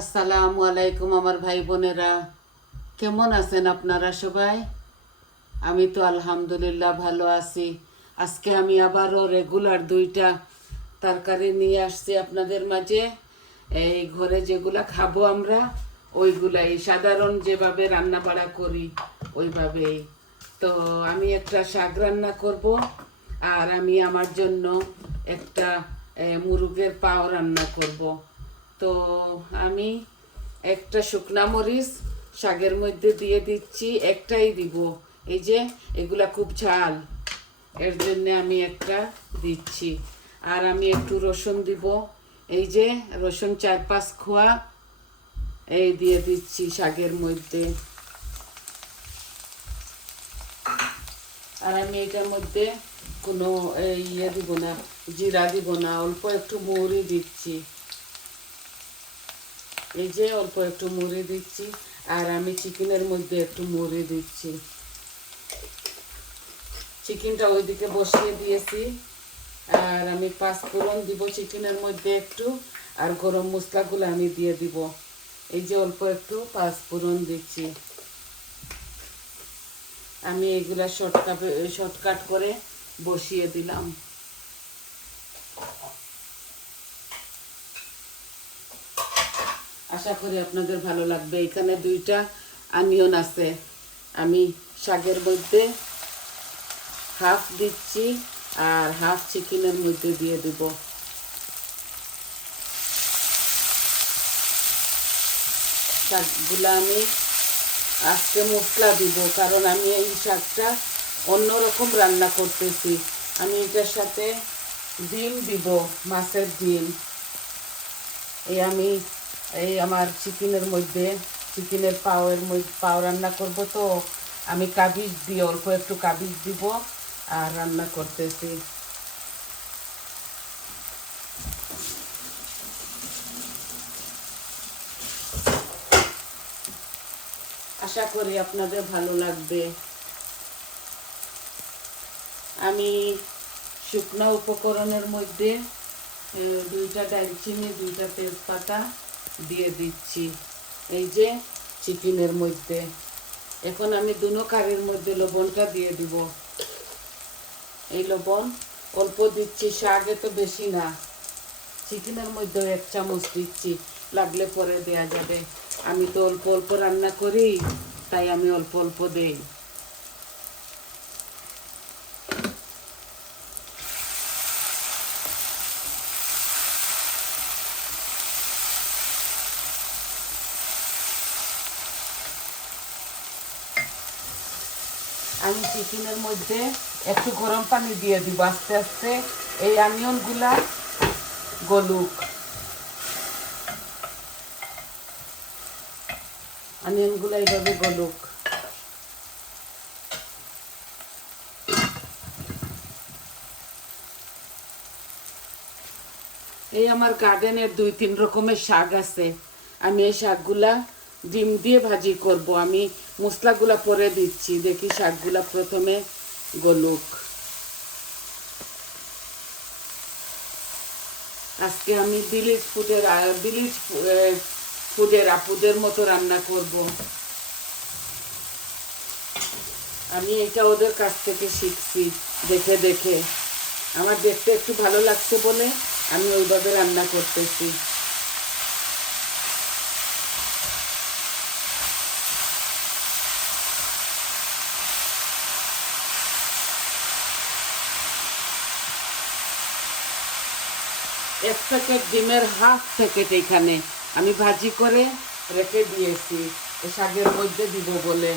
আসসালামু আলাইকুম আমার ভাই বোনেরা, কেমন আছেন আপনারা সবাই? আমি তো আলহামদুলিল্লাহ ভালো আছি। আজকে আমি আবারও রেগুলার দুইটা তরকারি নিয়ে আসছি আপনাদের মাঝে। এই ঘরে যেগুলা খাবো আমরা ওইগুলাই সাধারণ যেভাবে রান্না বাড়া করি ওইভাবেই। তো আমি একটা শাক রান্না করব, আর আমি আমার জন্য একটা মুরগের পাও রান্না করব। তো আমি একটা শুকনা মরিচ শাকের মধ্যে দিয়ে দিচ্ছি, একটাই দিব। এই যে এগুলা খুব ঝাল, এর জন্য আমি একটা দিচ্ছি। আর আমি একটু রসুন দিব, এই যে রসুন 4-5 খোয়া এই দিয়ে দিচ্ছি শাকের মধ্যে। আর আমি এটার মধ্যে কোনো ইয়ে দিব না, জিরা দিব না, অল্প একটু মৌরি দিচ্ছি। এই যে অল্প একটু মুড়ি দিচ্ছি, আর আমি চিকেনের মধ্যে একটু মুড়ি দিচ্ছি। চিকেনটা ওইদিকে বসিয়ে দিয়েছি, আর আমি 5 ফোড়ন দিব চিকেনের মধ্যে একটু, আর গরম মশলাগুলো আমি দিয়ে দিব। এই যে অল্প একটু 5 ফোড়ন দিচ্ছি। আমি এগুলা শর্টকাট করে বসিয়ে দিলাম। আশা করি আপনাদের ভালো লাগবে। এখানে 2টা অনিয়ন আছে, আমি শাকের মধ্যে হাফ দিচ্ছি, আর হাফ চিকেনের মধ্যে দিয়ে দিব। শাকগুলো আমি আজকে মশলা দিব, কারণ আমি এই শাকটা অন্যরকম রান্না করতেছি। আমি এটার সাথে ডিম দিব, মাছের ডিম। আমি আমার চিকেনের মধ্যে চিকেনের পাও রান্না করব, তো আমি কাবিজ দিয়ে অল্প একটু কাবিজ দিব আর রান্না করতেছি। আশা করি আপনাদের ভালো লাগবে। আমি শুকনো উপকরণের মধ্যে 2টা দারচিনি, 2টা তেজপাতা দিয়ে দিচ্ছি এই যে চিকেনের মধ্যে। এখন আমি দুনো কারির মধ্যে লবণটা দিয়ে দিব। এই লবণ অল্প দিচ্ছি, শাকে তো বেশি না। চিকেনের মধ্যেও 1 চামচ দিচ্ছি, লাগলে পরে দেয়া যাবে। আমি তো অল্প অল্প রান্না করি, তাই আমি অল্প অল্প দেই। আমি চিকেনের মধ্যে একটু গরম পানি দিয়ে দিব আস্তে আস্তে, এই অনিয়নগুলা গলুক। অনিয়নগুলো এইভাবে গলুক। এই আমার গার্ডেনের 2-3 রকমের শাক আছে। আমি এই শাকগুলা ডিম দিয়ে ভাজি করব। আমি মশলাগুলা পরে দিচ্ছি, দেখি শাকগুলা প্রথমে গলুক। আজকে আমি বিলিজ ফুডের আপুদের মতো রান্না করব। আমি এটা ওদের কাছ থেকে শিখছি, দেখে দেখে। আমার দেখতে একটু ভালো লাগছে বলে আমি ওইভাবে রান্না করতেছি। এক প্যাকেট ডিমের হাফ প্যাকেট এখানে আমি ভাজি করে রেখে দিয়েছি শাকের মধ্যে দিব বলে।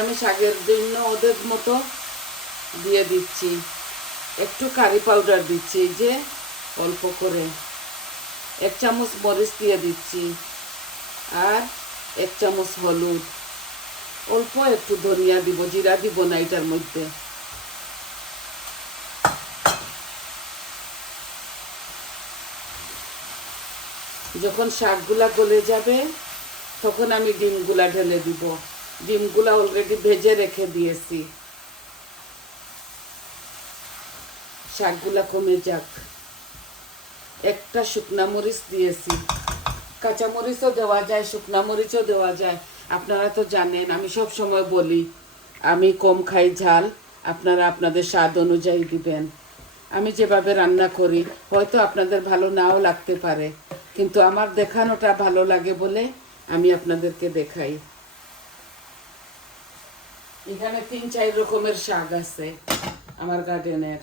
আমি শাকের জন্য ওদের মতো দিয়ে দিচ্ছি। একটু কারি পাউডার দিচ্ছি, এই যে অল্প করে 1 চামচ মরিচ দিয়ে দিচ্ছি, আর 1 চামচ হলুদ, অল্প একটু ধনিয়া দিব, জিরা দিব না এটার মধ্যে। যখন শাকগুলা গলে যাবে তখন আমি ডিমগুলা ঢেলে দিব। ডিমগুলা অলরেডি ভেজে রেখে দিয়েছি। শাকগুলা কমে যাক। একটা শুকনা মরিচ দিয়েছি। কাঁচা মরিচও দেওয়া যায়, শুকনা মরিচও দেওয়া যায়। আপনারা তো জানেন আমি সব সময় বলি আমি কম খাই ঝাল, আপনারা আপনাদের স্বাদ অনুযায়ী দিবেন। আমি যেভাবে রান্না করি হয়তো আপনাদের ভালো নাও লাগতে পারে, কিন্তু আমার দেখানোটা ভালো লাগে বলে আমি আপনাদেরকে দেখাই। এখানে 3-4 রকমের শাক আছে আমার গার্ডেনের।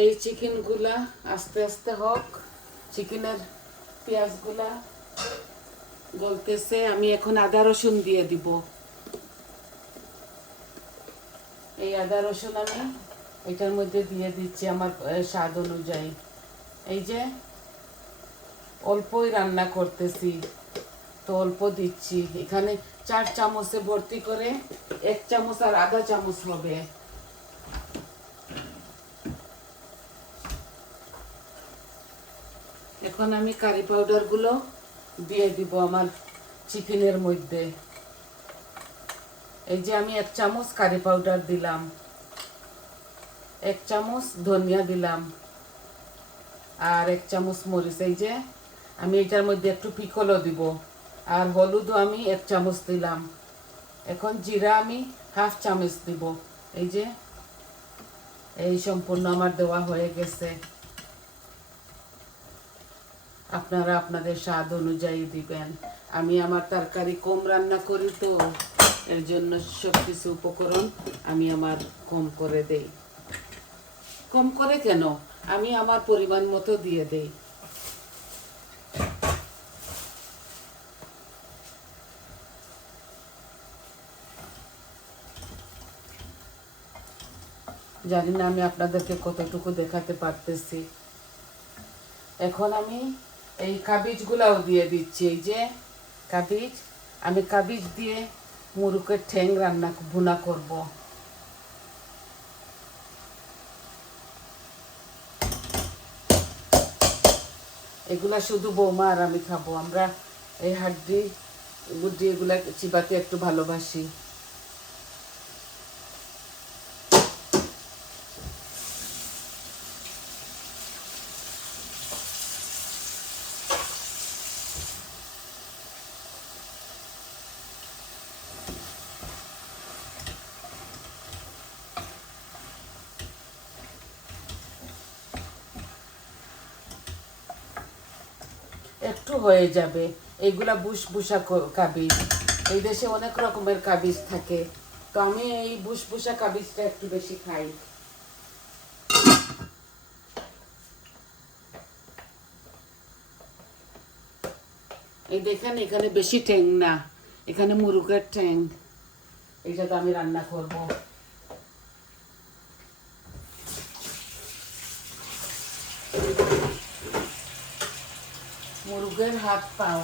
এই চিকেনগুলা আস্তে আস্তে হোক, চিকেনের পেঁয়াজগুলা গলতেছে। আমি এখন আদা রসুন দিয়ে দিব। এই আদা রসুন আমি এটার মধ্যে দিয়ে দিচ্ছি আমার স্বাদ অনুযায়ী। এই যে অল্পই রান্না করতেছি তো অল্প দিচ্ছি। এখানে 4 চামচে ভর্তি করে 1 চামচ আর আধা চামচ হবে। এখন আমি কারি পাউডারগুলো দিয়ে দিব আমার চিকেনের মধ্যে। এই যে আমি 1 চামচ কারি পাউডার দিলাম, 1 চামচ ধনিয়া দিলাম, আর 1 চামচ মরিচ। এই যে আমি এটার মধ্যে একটু পিকলও দিব, আর হলুদও আমি 1 চামচ দিলাম। এখন জিরা আমি 1/2 চামচ দিব। এই যে এই সম্পূর্ণ আমার দেওয়া হয়ে গেছে। আপনারা আপনাদের স্বাদ অনুযায়ী দিবেন। আমি আমার তরকারি কম রান্না করি তো এর জন্য সব কিছু উপকরণ আমি আমার কম করে দেই। কম করে কেন, আমি আমার পরিমাণ মতো দিয়ে দেই। জানি না আমি আপনাদেরকে কতটুকু দেখাতে পারতেছি। এখন আমি এই কাবিজগুলাও দিয়ে দিচ্ছি। এই যে কাবিজ, আমি কাবিজ দিয়ে মুরুকের ঠ্যাং ভুনা করব। এগুলা শুধু বৌমা আর আমি খাবো। আমরা এই হাড্ডি গুড্ডি এগুলা চিবাতে একটু ভালোবাসি। একটু হয়ে যাবে। এইগুলা বুসবুসা কাবিজ, এই দেশে অনেক রকমের কাবিজ থাকে, তো আমি এই বুসবুসা কাবিজটা একটু বেশি খাই। এই দেখেন এখানে বেশি ঠ্যাং না, এখানে মুরগের ঠ্যাং। এটা তো আমি রান্না করব। মুরগের হাত পাও।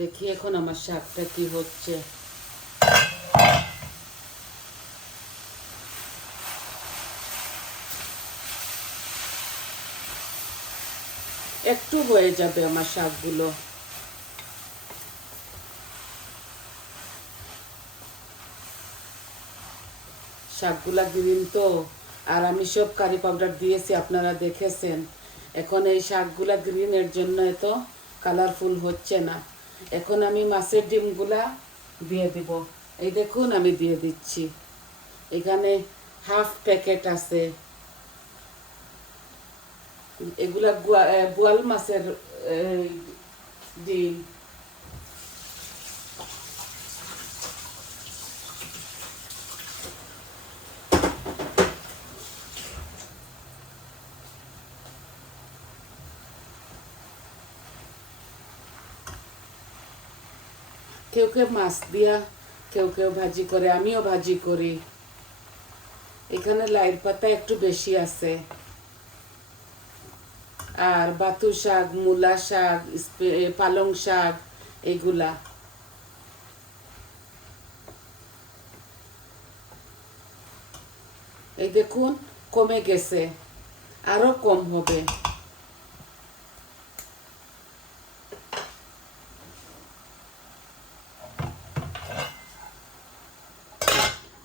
দেখি এখন আমার শাকটা কি হচ্ছে। একটু হয়ে যাবে আমার শাকগুলো। শাকগুলা গ্রিন তো, আর আমি সব কারি পাউডার দিয়েছি, আপনারা দেখেছেন। এখন এই শাকগুলা গ্রিনের জন্য এত কালারফুল হচ্ছে না। এখন আমি মাছের ডিমগুলা দিয়ে দিব। এই দেখুন আমি দিয়ে দিচ্ছি। এখানে 1/2 প্যাকেট আছে। এগুলা বোয়াল মাছের ডিম। কেউ কেউ মাছ দিয়া, কেউ কেউ ভাজি করে, আমিও ভাজি করি। এখানে লাইর পাতা একটু বেশি আছে, আর বাতু শাক, মূলা শাক, পালং শাক এগুলা। এই দেখুন কমে গেছে, আরো কম হবে।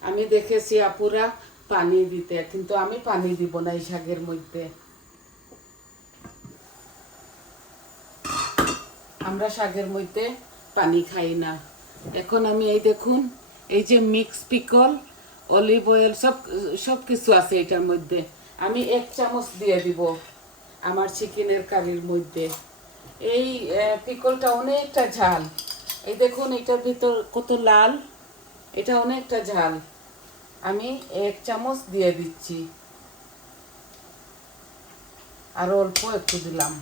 আমি দেখেছি আপুরা পানি দিতে, কিন্তু আমি পানি দিব না এই শাকের মধ্যে। আমরা শাকের মধ্যে পানি খাই না। এখন আমি এই দেখুন, এই যে মিক্স পিকল, অলিভ অয়েল, সব কিছু আছে এটার মধ্যে। আমি 1 চামচ দিয়ে দিব আমার চিকেনের কারির মধ্যে। এই পিকলটা অনেকটা ঝাল, এই দেখুন এটার ভিতর কত লাল, এটা অনেকটা ঝাল। আমি 1 চামচ দিয়ে দিচ্ছি, আর অল্প একটু দিলাম,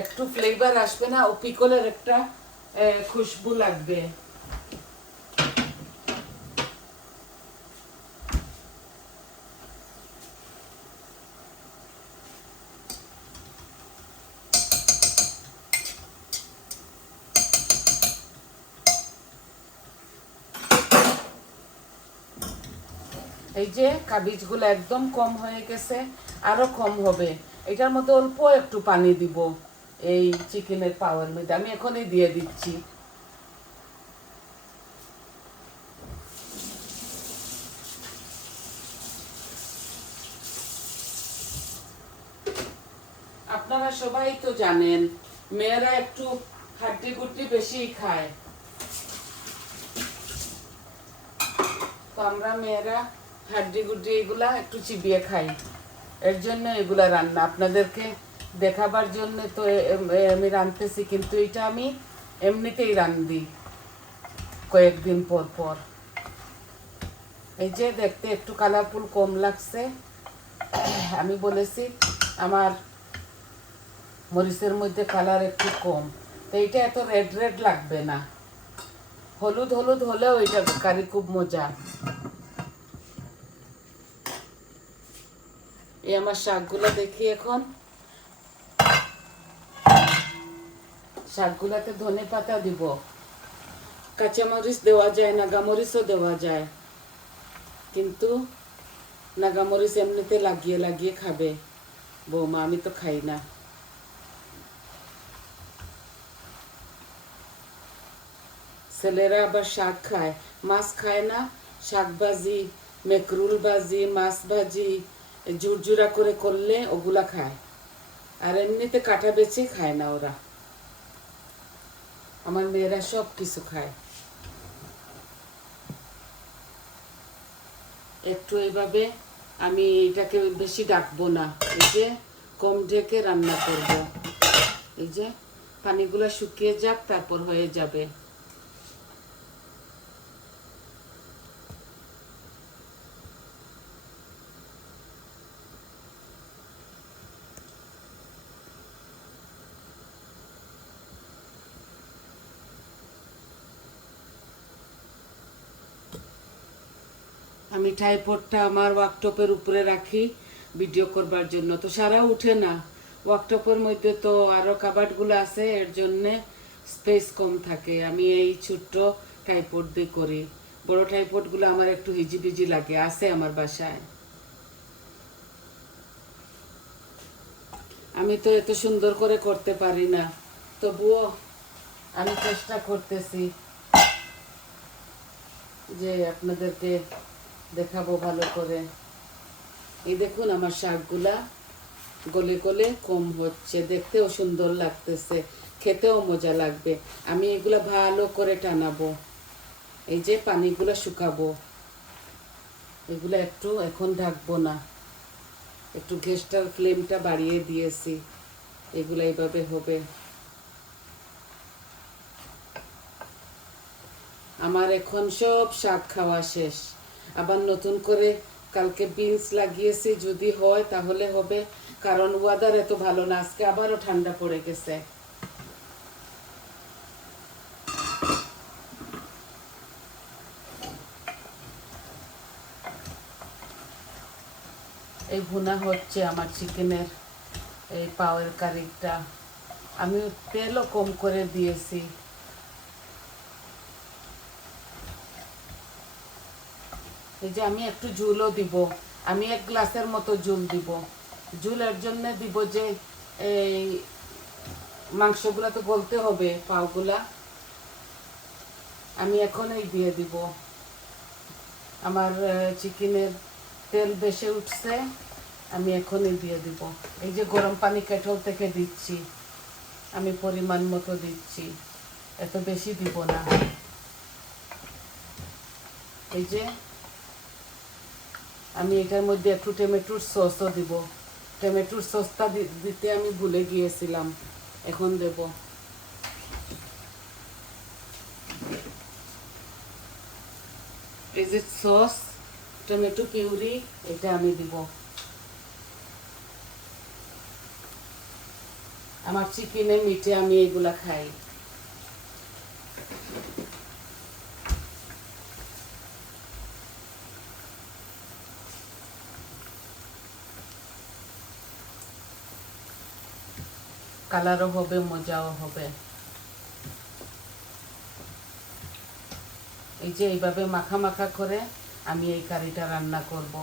একটু ফ্লেভার আসবে না, ও পিকলের একটা খুশবু লাগবে। এই যে কাবিজগুলো একদম কম হয়ে গেছে, আরো কম হবে। এটার মধ্যে অল্প একটু পানি দিব এই চিকেনের পাওয়ার মধ্যে, আমি এখনই দিয়ে দিচ্ছি। আপনারা সবাই তো জানেন মেয়েরা একটু হাড্ডি গুড্ডি বেশি খায়, তো আমরা মেয়েরা হাড্ডি গুড্ডি এগুলা একটু চিবিয়ে খাই, এর জন্য এগুলা রান্না আপনাদেরকে দেখাবার জন্য তো আমি রাঁধতেছি, কিন্তু এটা আমি এমনিতেই রান্ধি কয়েকদিন পর পর। এই যে দেখতে একটু কালারফুল কম লাগছে, আমি বলেছি আমার মরিচের মধ্যে কালার একটু কম, তো এইটা এত রেড রেড লাগবে না, হলুদ হলুদ হলেও এটা কারি খুব মজা। এই আমার শাকগুলো দেখি এখন, শাকগুলাতে ধনে পাতা দিব, কাঁচামরিচ দেওয়া যায়, নাগামরিচও দেওয়া যায়, কিন্তু নাগামরিচ এমনিতে লাগিয়ে লাগিয়ে খাবে বৌমা, আমি তো খাই না। ছেলেরা আবার শাক খায়, মাছ খায় না। শাক ভাজি, মেকরুল ভাজি, মাছ ভাজি ঝুরঝুরা করে করলে ওগুলা খায়, আর এমনিতে কাটা বেছে খায় না ওরা। আমার মেয়েরা সব কিছু খায়। একটু এইভাবে আমি এটাকে বেশি ডাকবো না, এই যে কম ঢেকে রান্না করব। এই যে পানিগুলো শুকিয়ে যাক, তারপর হয়ে যাবে। আমি ট্রাইপডটা আমার ওয়ার্কটপের উপরে রাখি ভিডিও করবার জন্য, তো সারা উঠে না। ওয়ার্কটপের মধ্যে তো আরও কাবার্ডগুলো আছে, এর জন্যে স্পেস কম থাকে। আমি এই ছোট্ট ট্রাইপড দিয়ে করি, বড় ট্রাইপডগুলো আমার একটু হিজিবিজি লাগে, আছে আমার বাসায়। আমি তো এত সুন্দর করে করতে পারি না, তবুও আমি চেষ্টা করতেছি যে আপনাদেরকে দেখাবো ভালো করে। এই দেখুন আমার শাকগুলা গলে গলে কম হচ্ছে, দেখতেও সুন্দর লাগতেছে, খেতেও মজা লাগবে। আমি এগুলা ভালো করে টানাবো, এই যে পানিগুলো শুকাবো, এগুলো একটু এখন ঢাকবো না, একটু গ্যাসটার ফ্লেমটা বাড়িয়ে দিয়েছি, এগুলো এইভাবে হবে। আমার এখন সব শাক খাওয়া শেষ, আবার নতুন করে কালকে বিনস লাগিয়েছি, যদি হয় তাহলে হবে, কারণ ওয়েদার এত ভালো না, আজকে আবারও ঠান্ডা পড়ে গেছে। এই ভুনা হচ্ছে আমার চিকেনের এই পাওয়ের কারিটা, আমি তেলও কম করে দিয়েছি। এই যে আমি একটু ঝুলও দিব, আমি 1 গ্লাসের মতো ঝোল দিব। ঝোলের জন্য দিব যে এই মাংসগুলা তো গলতে হবে, পাওগুলা আমি এখনই দিয়ে দিব। আমার চিকেনের তেল বেশি উঠছে, আমি এখনই দিয়ে দিব। এই যে গরম পানি কেটল থেকে দিচ্ছি, আমি পরিমাণ মতো দিচ্ছি, এত বেশি দিব না। এই যে আমি এটার মধ্যে একটু টমেটোর সসও দিব। টমেটোর সসটা দিতে আমি ভুলে গিয়েছিলাম, এখন দেব। এই যে সস, টমেটো পিউরি, এটা আমি দিব। আমার চিকেনে মিটে আমি এগুলা খাই। কালারও হবে, মজাও হবে। এই যে এইভাবে মাখা মাখা করে আমি এই কারিটা রান্না করব।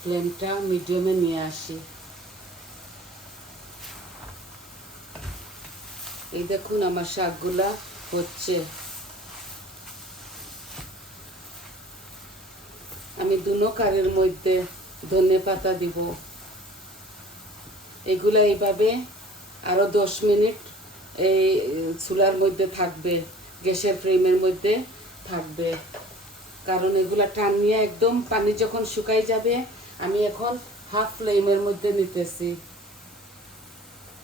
ফ্লেমটা মিডিয়ামে নিয়ে আসি। এই দেখুন আমার শাকগুলা হচ্ছে। আমি দুনো কারির মধ্যে ধনে পাতা দিব। এগুলা এইভাবে আরো 10 মিনিট এই চুলার মধ্যে থাকবে, গ্যাসের ফ্লেমের মধ্যে থাকবে, কারণ এগুলা টান নিয়ে একদম পানি যখন শুকাই যাবে। আমি এখন হাফ ফ্লেমের মধ্যে নিতেছি।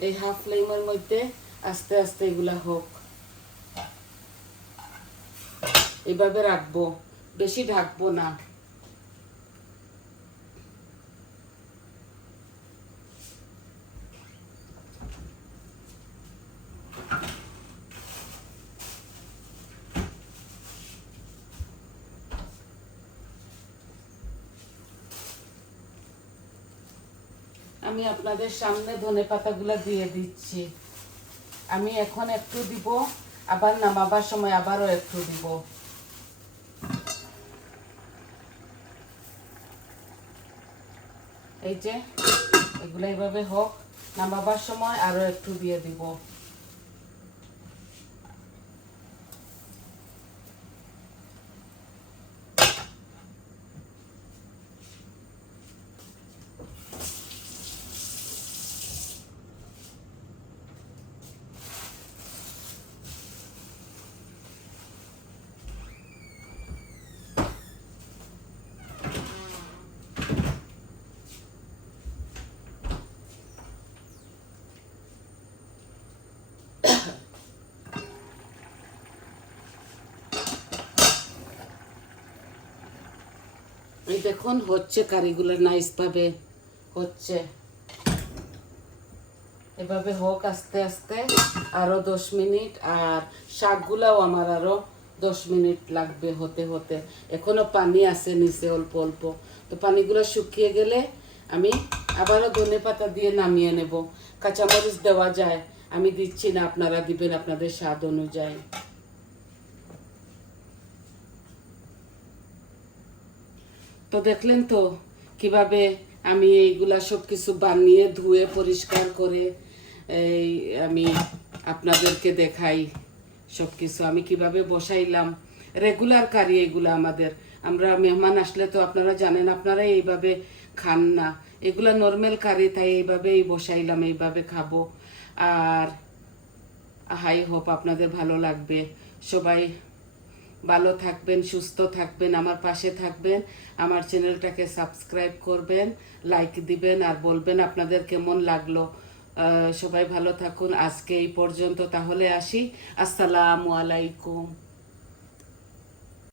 এই হাফ ফ্লেমের মধ্যে আস্তে আস্তে এগুলা হোক, এইভাবে রাখবো, বেশি ঢাকবো না। আমি আপনাদের সামনে ধনে পাতাগুলা দিয়ে দিচ্ছি। আমি এখন একটু দিব, আবার নামাবার সময় আবারও একটু দিব। এই যে এগুলো এইভাবে হোক, নামাবার সময় আরো একটু দিয়ে দিব। এই দেখুন হচ্ছে, কারিগুলো নাইস ভাবে হচ্ছে। এভাবে হোক আস্তে আস্তে আরো 10 মিনিট। আর শাকগুলাও আমার আরো 10 মিনিট লাগবে হতে হতে। এখনো পানি আছে নিচে অল্প অল্প, তো পানিগুলো শুকিয়ে গেলে আমি আবারও ধনে পাতা দিয়ে নামিয়ে নেব। কাঁচামরিচ দেওয়া যায়, আমি দিচ্ছি না, আপনারা দিবেন আপনাদের স্বাদ অনুযায়ী। তো দেখলেন তো কিভাবে আমি এইগুলা সব কিছু বানিয়ে ধুয়ে পরিষ্কার করে এই আমি আপনাদেরকে দেখাই। সব কিছু আমি কিভাবে বসাইলাম। রেগুলার কারি এগুলো আমাদের, আমরা মেহমান আসলে তো আপনারা জানেন, আপনারা এইভাবে খান না, এগুলা নর্মাল কারি, তাই এইভাবেই বসাইলাম, এইভাবে খাবো। আর হাই হোপ আপনাদের ভালো লাগবে। সবাই ভালো থাকবেন, সুস্থ থাকবেন, আমার পাশে থাকবেন, আমার চ্যানেলটাকে সাবস্ক্রাইব করবেন, লাইক দিবেন, আর বলবেন আপনাদের কেমন লাগলো। সবাই ভালো থাকুন। আজকে এই পর্যন্ত, তাহলে আসি। আসসালামু আলাইকুম।